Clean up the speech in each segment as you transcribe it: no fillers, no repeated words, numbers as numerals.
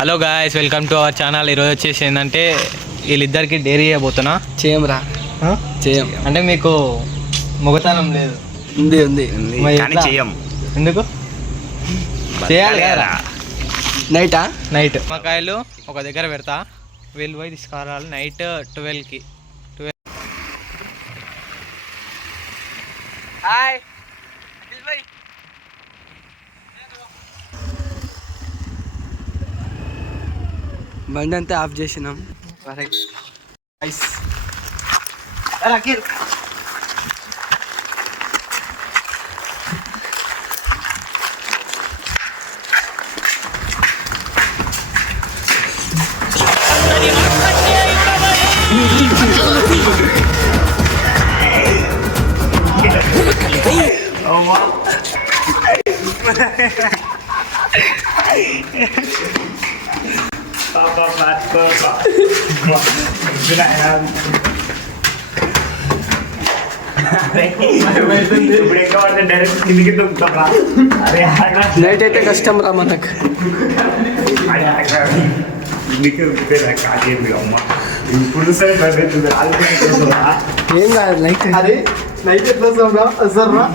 Hello guys, welcome to our channel. ఈరోజు వచ్చేసి ఏంటంటే వీళ్ళిద్దరికి డైరీ చేయబోతున్నా. చేయంరా చేయం అంటే మీకు మొగతనం లేదు. ఉంది ఉంది కానీ చెయ్యం. ఎందుకు చేయాలి కదా? నైటా? నైట్ నిమ్మకాయలు ఒక దగ్గర పెడతా, వీళ్ళు పోయి తీసుకురావాలి నైట్ 12కి. హాయ్ బండి అంతా ఆఫ్ చేసినాం. నైట్ అయితే కష్టం రా మనకు. ఏం కాదు లైట్. అదే నైట్ ఎట్లా సార్ రా.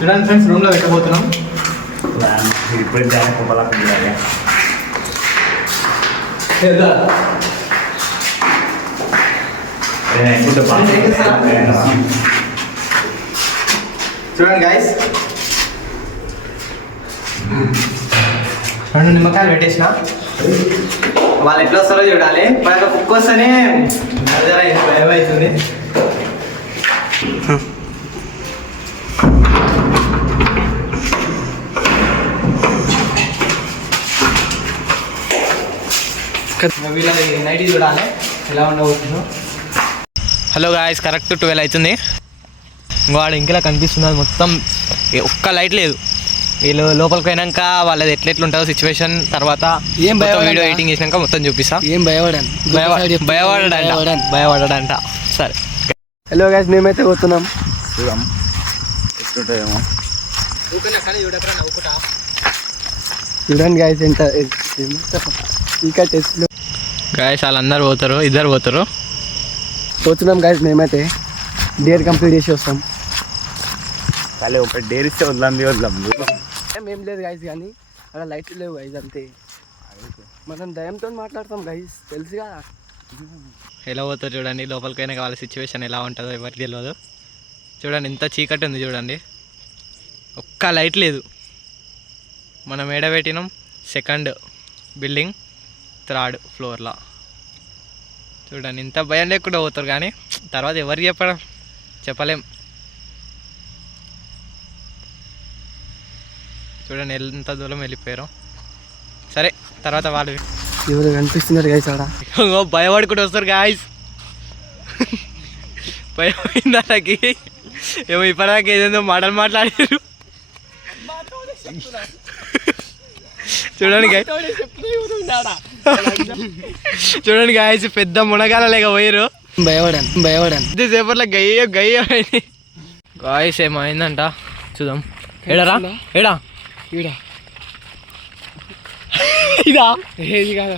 చూడండి ఫ్రెండ్స్, రూమ్లో పెట్టబోతున్నాం. చూడండి గాయస్, 2 నిమ్మకాయలు పెట్టేసిన. వాళ్ళు ఎట్లా వస్తారో చూడాలి. పైన కుక్క వస్తేనే భయం అవుతుంది. వీళ్ళది నైట్ చూడాలి ఎలా ఉండబోతుందో. హలో గాయస్, కరెక్ట్ 12 అవుతుంది. వాడు ఇంకెలా కనిపిస్తుంది మొత్తం, ఒక్క లైట్ లేదు. వీళ్ళు లోపలికి పోయినాక వాళ్ళది ఎట్లెట్లుంటుందో సిచ్యువేషన్ తర్వాత ఏం వీడియో ఎడిటింగ్ చేసినాక మొత్తం చూపిస్తా. ఏం భయపడడంట. సరే హలో గాయస్, మేమైతే పోతున్నాం. చూద్దాం ఎట్లుంటాయేమో. చూడండి గాయస్, ఎంత ఇంకా టెస్ట్లో గాయస్ వాళ్ళందరూ పోతారు, ఇద్దరు పోతారు. పోతున్నాం గాయస్. మేమైతే డేర్ కంప్లీట్ చేసి వస్తాం. సరే ఒక డేర్ ఇస్తే వదలం. ఏం లేదు గాయస్, కానీ అలా లైట్లు లేవు గైస్, అంతే. మనం దయంతో మాట్లాడతాం గైస్, తెలుసుగా. ఎలా పోతారు చూడండి. లోపలికి అయినా వాళ్ళ సిచ్యువేషన్ ఎలా ఉంటుందో ఎవరికి తెలియదు. చూడండి ఎంత చీకటి ఉంది చూడండి, ఒక్క లైట్ లేదు. మనం ఏడబెట్టినాం 2nd బిల్డింగ్ 3rd ఫ్లోర్లో. చూడండి ఇంత భయం లేకుండా పోతారు, కానీ తర్వాత ఎవరికి చెప్పలేం. చూడండి ఎంత దూరం వెళ్ళిపోయారు. సరే తర్వాత వాళ్ళు ఎవరు కనిపిస్తున్నారు గాయస్ ఆడ. భయపడుకుంటూ వస్తారు గాయస్. భయమైంది అలాగే. ఏమో ఇప్పటిదాకా ఏదేందో మాటలు మాట్లాడారు. చూడండి చూడండి గాయస్, పెద్ద మునగాల లేక పోయారు. భయపడాను సేపట్లో గయ్య గాయస్. ఏమైందంట చూద్దాం. ఏడరా ఏడా ఈడ ఇదా ఏది కాదు.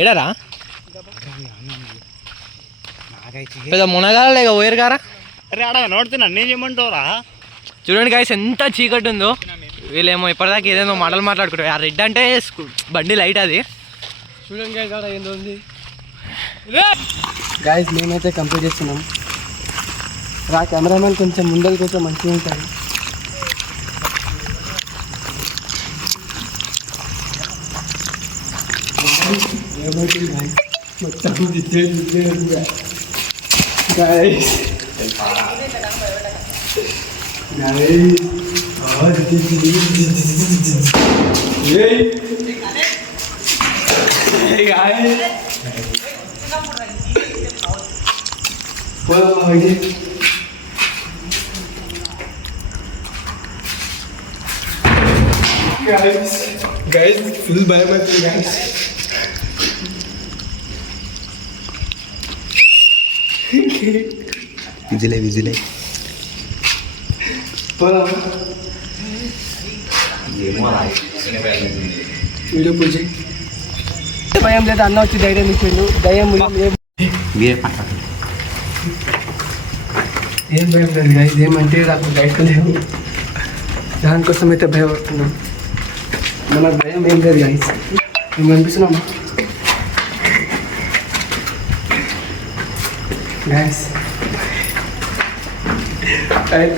ఏడరా పెద్ద మునగాల లేక పోయారు కారా. నోడుతున్నా నేను చేయమంటావురా. చూడండి గాయస్ ఎంత చీకటి ఉందో. వీళ్ళేమో ఇప్పటిదాకా ఏదేదో మాటలు మాట్లాడుకుంటారు. ఆ రెడ్ అంటే బండి లైట్ అది. చూడండి గాయస్ ఆడ ఏందో ఉంది. గాయస్ మేమైతే కంప్లీట్ చేస్తున్నాం. రా కెమెరామెన్ కొంచెం ముందర కొంచెం మంచిగా ఉంటుంది. మొత్తం గాయస్ గైస్ ఫుల్ భయం అవుతుంది గైస్. విజిలే వీడియో పూజ భయం లేదు, అన్న వచ్చి ధైర్యం ఇచ్చిండు. దయ్యం ఏం భయం లేదు గైస్, ఏమంటే నాకు బయట లేవు, దానికోసం అయితే భయపడుతున్నాం. మనకు భయం ఏం లేదు గైస్, మేము అనిపిస్తున్నామా గైస్?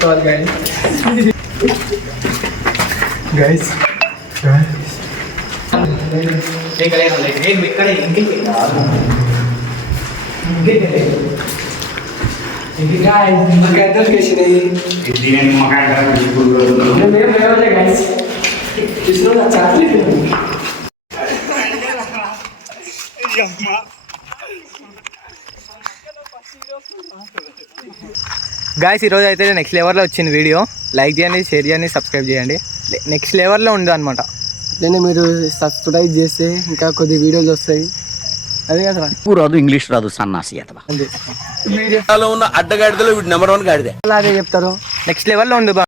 కావాలి గైస్ గైస్ గాయస్ ఈరోజు అయితే నెక్స్ట్ లెవెల్లో వచ్చింది వీడియో. లైక్ చేయండి, షేర్ చేయండి, సబ్స్క్రైబ్ చేయండి. నెక్స్ట్ లెవెల్లో ఉంది అనమాట. అట్లనే మీరు సబ్స్క్రైబ్ చేస్తే ఇంకా కొద్ది వీడియోలు వస్తాయి. అదే కదా రాదు, ఇంగ్లీష్ రాదు, సన్నాసి అతవా. వీడియోలో ఉన్న అడ్డగాడిదలో నెంబర్ 1 గాడిదే. అదే చెప్తారు. నెక్స్ట్ లెవెల్లో ఉంది.